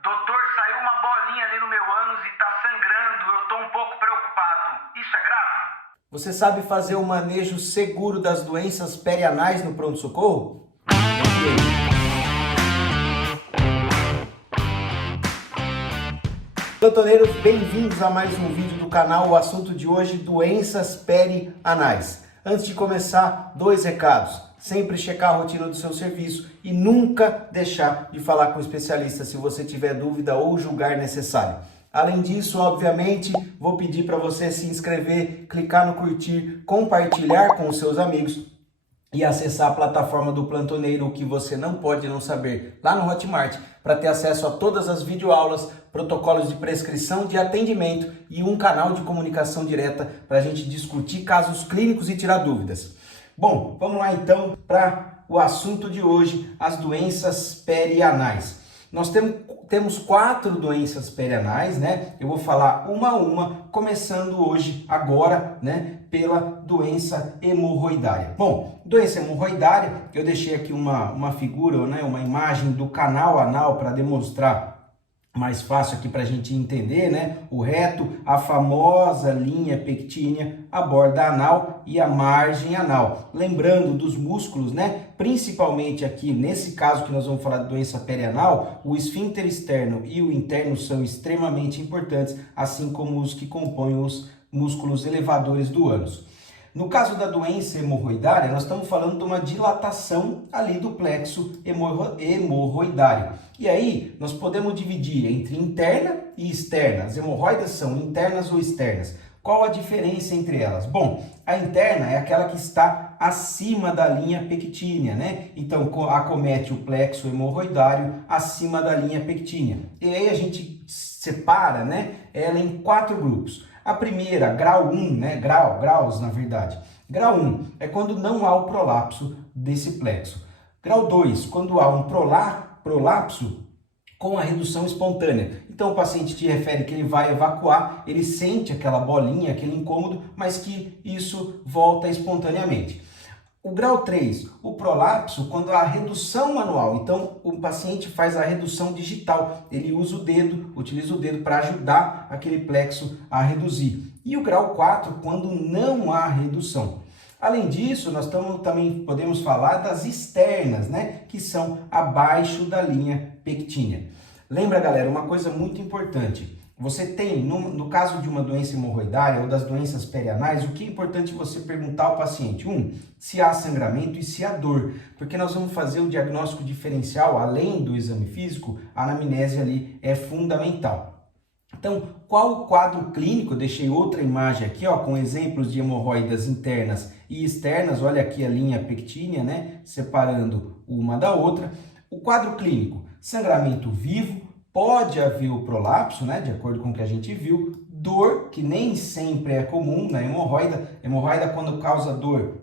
Doutor, saiu uma bolinha ali no meu ânus e tá sangrando. Eu tô um pouco preocupado. Isso é grave? Você sabe fazer o manejo seguro das doenças perianais no pronto-socorro? Plantoneiros, bem-vindos a mais um vídeo do canal. O assunto de hoje, doenças perianais. Antes de começar, 2 recados. Sempre checar a rotina do seu serviço e nunca deixar de falar com o especialista se você tiver dúvida ou julgar necessário. Além disso, obviamente, vou pedir para você se inscrever, clicar no curtir, compartilhar com os seus amigos e acessar a plataforma do Plantoneiro, o que você não pode não saber, lá no Hotmart, para ter acesso a todas as videoaulas, protocolos de prescrição, de atendimento e um canal de comunicação direta para a gente discutir casos clínicos e tirar dúvidas. Bom, vamos lá então para o assunto de hoje, as doenças perianais. Nós temos 4 doenças perianais, né? Eu vou falar uma a uma, começando hoje, agora, né? Pela doença hemorroidária. Bom, doença hemorroidária, eu deixei aqui uma figura, né? Uma imagem do canal anal para demonstrar mais fácil aqui para a gente entender, né? O reto, a famosa linha pectínea, a borda anal e a margem anal. Lembrando dos músculos, né? Principalmente aqui, nesse caso que nós vamos falar de doença perianal, o esfíncter externo e o interno são extremamente importantes, assim como os que compõem os músculos elevadores do ânus. No caso da doença hemorroidária, nós estamos falando de uma dilatação ali do plexo hemorroidário. E aí, nós podemos dividir entre interna e externa. As hemorroidas são internas ou externas. Qual a diferença entre elas? Bom, a interna é aquela que está acima da linha pectínea, né? Então, acomete o plexo hemorroidário acima da linha pectínea. E aí a gente separa, né, ela em 4 grupos. A primeira, grau 1, né? Graus, na verdade. Grau 1 é quando não há o prolapso desse plexo. Grau 2, quando há um prolapso com a redução espontânea. Então o paciente te refere que ele vai evacuar, ele sente aquela bolinha, aquele incômodo, mas que isso volta espontaneamente. O grau 3, o prolapso, quando há redução manual. Então, o paciente faz a redução digital. Ele usa o dedo, utiliza o dedo para ajudar aquele plexo a reduzir. E o grau 4, quando não há redução. Além disso, nós também podemos falar das externas, né? Que são abaixo da linha pectínea. Lembra, galera, uma coisa muito importante. Você tem, no caso de uma doença hemorroidária ou das doenças perianais, o que é importante você perguntar ao paciente? Se há sangramento e se há dor, porque nós vamos fazer o diagnóstico diferencial, além do exame físico, a anamnese ali é fundamental. Então, qual o quadro clínico? Eu deixei outra imagem aqui, ó, com exemplos de hemorroidas internas e externas. Olha aqui a linha pectínea, né, separando uma da outra. O quadro clínico, sangramento vivo, pode haver o prolapso, né, de acordo com o que a gente viu, dor, que nem sempre é comum na hemorroida. Hemorroida, quando causa dor,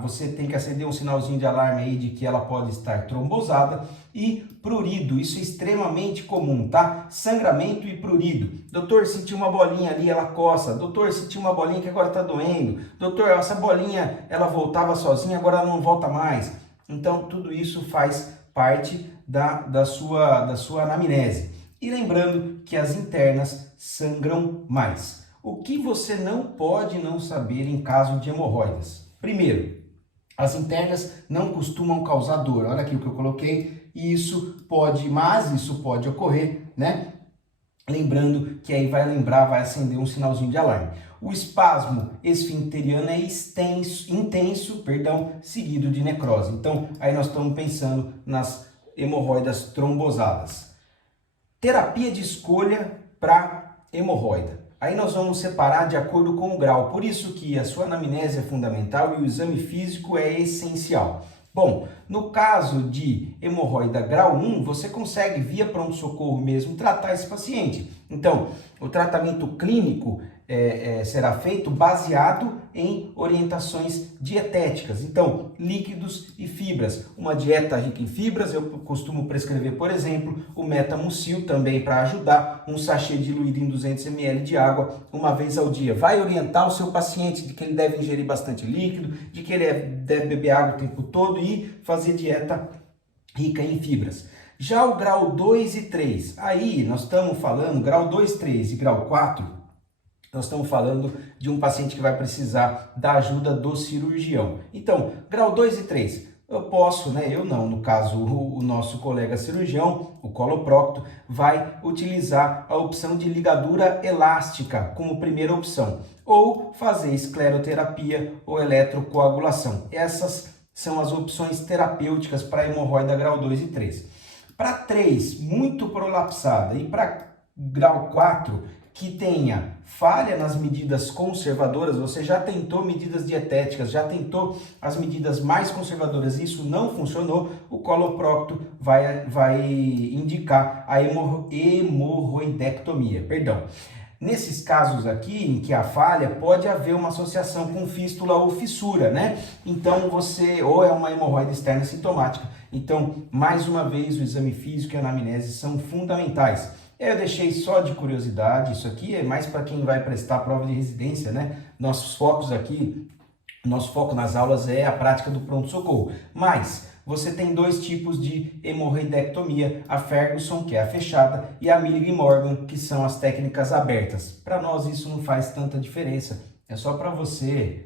você tem que acender um sinalzinho de alarme aí de que ela pode estar trombosada. E prurido, isso é extremamente comum, tá? Sangramento e prurido. Doutor, senti uma bolinha ali, ela coça. Doutor, senti uma bolinha que agora tá doendo. Doutor, essa bolinha, ela voltava sozinha, agora ela não volta mais. Então, tudo isso faz parte da sua anamnese. E lembrando que as internas sangram mais. O que você não pode não saber em caso de hemorroidas? Primeiro, as internas não costumam causar dor. Olha aqui o que eu coloquei. E isso pode ocorrer, né? Lembrando que aí vai acender um sinalzinho de alarme. O espasmo esfincteriano é intenso, seguido de necrose. Então, aí nós estamos pensando nas hemorroidas trombosadas. Terapia de escolha para hemorroida. Aí nós vamos separar de acordo com o grau. Por isso que a sua anamnese é fundamental e o exame físico é essencial. Bom, no caso de hemorroida grau 1, você consegue, via pronto-socorro mesmo, tratar esse paciente. Então, o tratamento clínico será feito baseado em orientações dietéticas. Então, líquidos e fibras. Uma dieta rica em fibras, eu costumo prescrever, por exemplo, o Metamucil também para ajudar, um sachê diluído em 200 ml de água uma vez ao dia. Vai orientar o seu paciente de que ele deve ingerir bastante líquido, de que ele deve beber água o tempo todo e fazer dieta rica em fibras. Já o grau 2 e 3, aí nós estamos falando, grau 2, 3 e grau 4, nós estamos falando de um paciente que vai precisar da ajuda do cirurgião. Então, grau 2 e 3, eu posso, né? Eu não, no caso, o nosso colega cirurgião, o coloprocto, vai utilizar a opção de ligadura elástica como primeira opção, ou fazer escleroterapia ou eletrocoagulação. Essas são as opções terapêuticas para hemorroida grau 2 e 3. Para 3, muito prolapsada, e para grau 4, que tenha falha nas medidas conservadoras, você já tentou medidas dietéticas, já tentou as medidas mais conservadoras e isso não funcionou, o coloprocto vai indicar a hemorroidectomia, perdão. Nesses casos aqui, em que a falha, pode haver uma associação com fístula ou fissura, né? Então você, ou é uma hemorroida externa sintomática. Então, mais uma vez, o exame físico e a anamnese são fundamentais. Eu deixei só de curiosidade, isso aqui é mais para quem vai prestar prova de residência, né? Nossos focos aqui, nosso foco nas aulas é a prática do pronto-socorro. Mas você tem dois tipos de hemorroidectomia, a Ferguson, que é a fechada, e a Milgram-Morgan, que são as técnicas abertas. Para nós isso não faz tanta diferença, é só para você.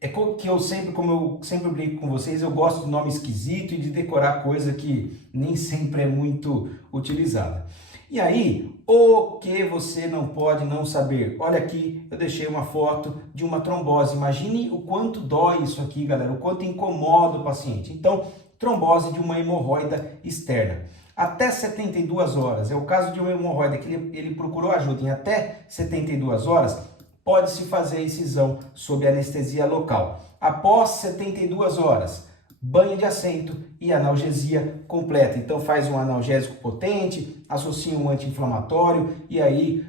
É que eu sempre, como eu sempre brinco com vocês, eu gosto de nome esquisito e de decorar coisa que nem sempre é muito utilizada. E aí, o que você não pode não saber? Olha aqui, eu deixei uma foto de uma trombose. Imagine o quanto dói isso aqui, galera, o quanto incomoda o paciente. Então, trombose de uma hemorroida externa. Até 72 horas, é o caso de uma hemorroida que ele procurou ajuda em até 72 horas, pode-se fazer a incisão sob anestesia local. Após 72 horas, banho de assento e analgesia completa. Então faz um analgésico potente, associa um anti-inflamatório e aí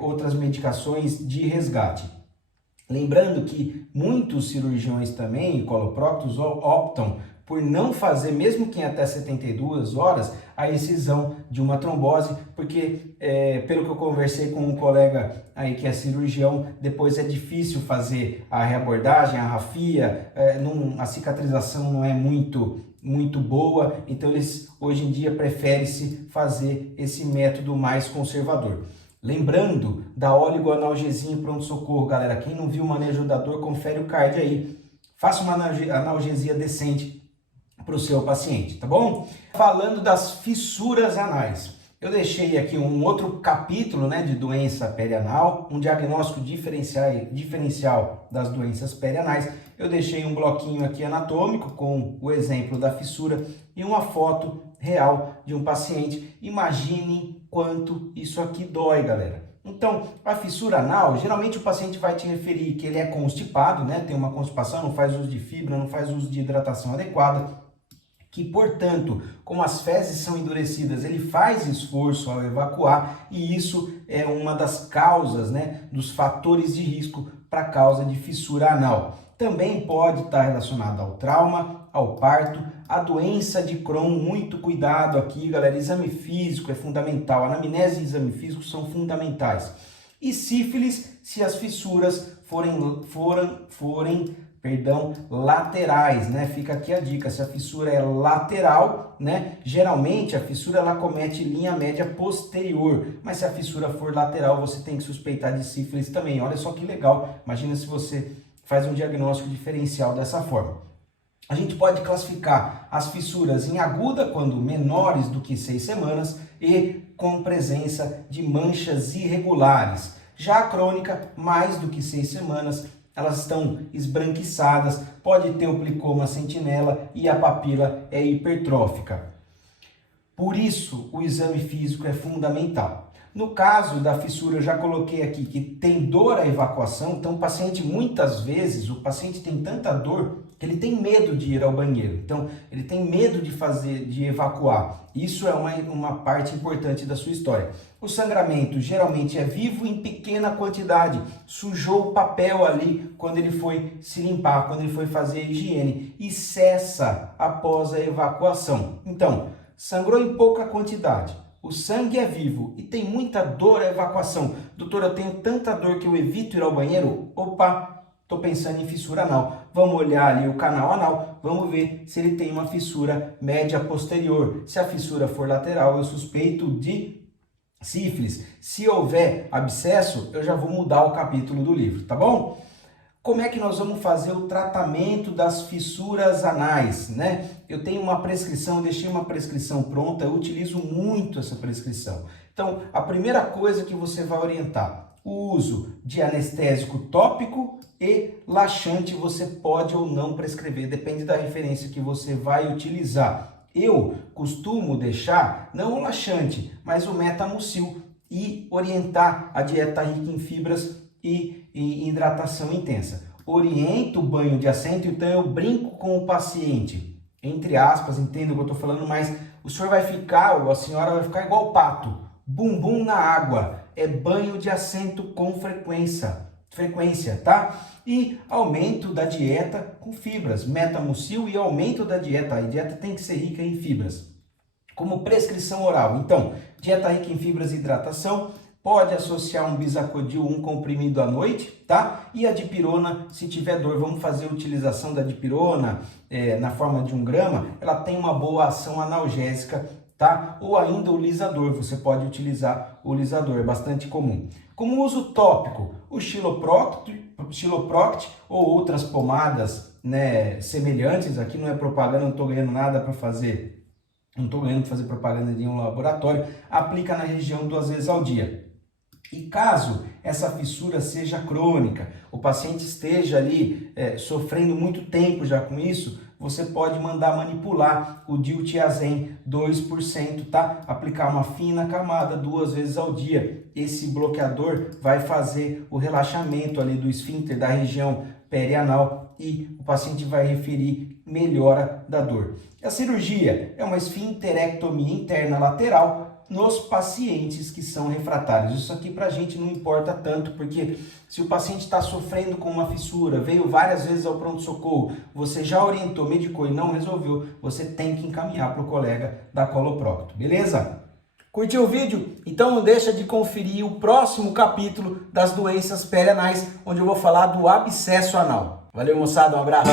outras medicações de resgate. Lembrando que muitos cirurgiões também, coloproctos, optam por não fazer, mesmo que em até 72 horas, a excisão de uma trombose, porque pelo que eu conversei com um colega aí que é cirurgião, depois é difícil fazer a reabordagem, a rafia, a cicatrização não é muito boa, então eles hoje em dia preferem-se fazer esse método mais conservador. Lembrando da oligoanalgesia em pronto-socorro, galera, quem não viu o manejo da dor, confere o card aí, faça uma analgesia decente para o seu paciente, tá bom? Falando das fissuras anais, eu deixei aqui um outro capítulo, né, de doença perianal, um diagnóstico diferencial das doenças perianais. Eu deixei um bloquinho aqui anatômico com o exemplo da fissura e uma foto real de um paciente. Imagine quanto isso aqui dói, galera. Então, a fissura anal, geralmente o paciente vai te referir que ele é constipado, né, tem uma constipação, não faz uso de fibra, não faz uso de hidratação adequada, que, portanto, como as fezes são endurecidas, ele faz esforço ao evacuar e isso é uma das causas, né, dos fatores de risco para a causa de fissura anal. Também pode estar relacionado ao trauma, ao parto, à doença de Crohn. Muito cuidado aqui, galera, exame físico é fundamental, anamnese e exame físico são fundamentais. E sífilis, se as fissuras forem laterais, né? Fica aqui a dica, se a fissura é lateral, né? Geralmente a fissura ela comete linha média posterior, mas se a fissura for lateral, você tem que suspeitar de sífilis também. Olha só que legal, imagina se você faz um diagnóstico diferencial dessa forma. A gente pode classificar as fissuras em aguda, quando menores do que 6 semanas, e com presença de manchas irregulares. Já a crônica, mais do que 6 semanas, elas estão esbranquiçadas, pode ter o plicoma sentinela e a papila é hipertrófica. Por isso, o exame físico é fundamental. No caso da fissura, eu já coloquei aqui que tem dor à evacuação, então o paciente, muitas vezes, o paciente tem tanta dor que ele tem medo de ir ao banheiro, então ele tem medo de evacuar. Isso é uma parte importante da sua história. O sangramento geralmente é vivo em pequena quantidade, sujou o papel ali quando ele foi se limpar, quando ele foi fazer a higiene e cessa após a evacuação. Então, sangrou em pouca quantidade, o sangue é vivo e tem muita dor à evacuação. Doutor, eu tenho tanta dor que eu evito ir ao banheiro? Opa, estou pensando em fissura anal. vamos olhar ali o canal anal, vamos ver se ele tem uma fissura média posterior. Se a fissura for lateral, eu suspeito de sífilis. Se houver abscesso, eu já vou mudar o capítulo do livro, tá bom? Como é que nós vamos fazer o tratamento das fissuras anais, né? Eu tenho uma prescrição, deixei uma prescrição pronta, eu utilizo muito essa prescrição. Então, a primeira coisa que você vai orientar, o uso de anestésico tópico e laxante você pode ou não prescrever, depende da referência que você vai utilizar. Eu costumo deixar, não o laxante, mas o Metamucil e orientar a dieta rica em fibras e hidratação intensa. Oriento o banho de assento, então eu brinco com o paciente, entre aspas, entenda o que eu estou falando, mas o senhor vai ficar, ou a senhora vai ficar igual o pato, bumbum na água, é banho de assento com frequência, tá? E aumento da dieta com fibras, Metamucil e aumento da dieta, a dieta tem que ser rica em fibras, como prescrição oral. Então, dieta rica em fibras e hidratação, pode associar um Bisacodil, um comprimido à noite, tá? E a dipirona, se tiver dor, vamos fazer a utilização da dipirona na forma de 1 grama, ela tem uma boa ação analgésica, tá? Ou ainda o lisador, você pode utilizar o lisador, é bastante comum. Como uso tópico, o Chiloproct ou outras pomadas, né, semelhantes, aqui não é propaganda, não estou ganhando nada para fazer, não estou ganhando para fazer propaganda de um laboratório, aplica na região 2 vezes ao dia. E caso essa fissura seja crônica, o paciente esteja ali sofrendo muito tempo já com isso, você pode mandar manipular o diltiazem 2%, tá? Aplicar uma fina camada 2 vezes ao dia. Esse bloqueador vai fazer o relaxamento ali do esfíncter da região perianal e o paciente vai referir melhora da dor. A cirurgia é uma esfincterectomia interna lateral nos pacientes que são refratários. Isso aqui pra gente não importa tanto, porque se o paciente está sofrendo com uma fissura, veio várias vezes ao pronto-socorro, você já orientou, medicou e não resolveu, você tem que encaminhar para o colega da coloprocto, beleza? Curtiu o vídeo? Então não deixa de conferir o próximo capítulo das doenças perianais, onde eu vou falar do abscesso anal. Valeu, moçada, um abraço!